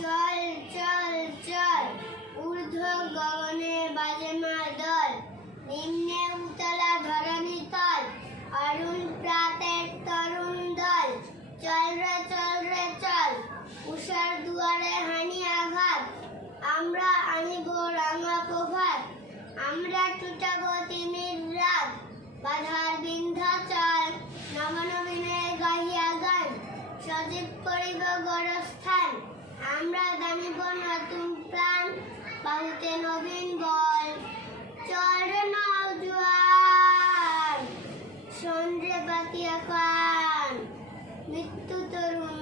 চল চল চল ঊর্ধ্ব গগনে বাজে মাদল, নিম্নে উতলা ধরণী তল, অরুণ প্রাতের তরুণ দল। চল রে চল, উষার দুয়ারে হানি আঘাত, আমরা আনিব রাঙা প্রভাত, আমরা টুটাবো তিমির রাত। বাধার বিন্ধ্যাচল নবনবীনে গাহিয়া গান, সজীব করিব গোরস্থান, আমরা দানিব নতুন প্রাণ, বাহুতে নবীন বল। চল রে নওজোয়ান, শোন রে বাতিয়া কান, মৃত্যু তরুণ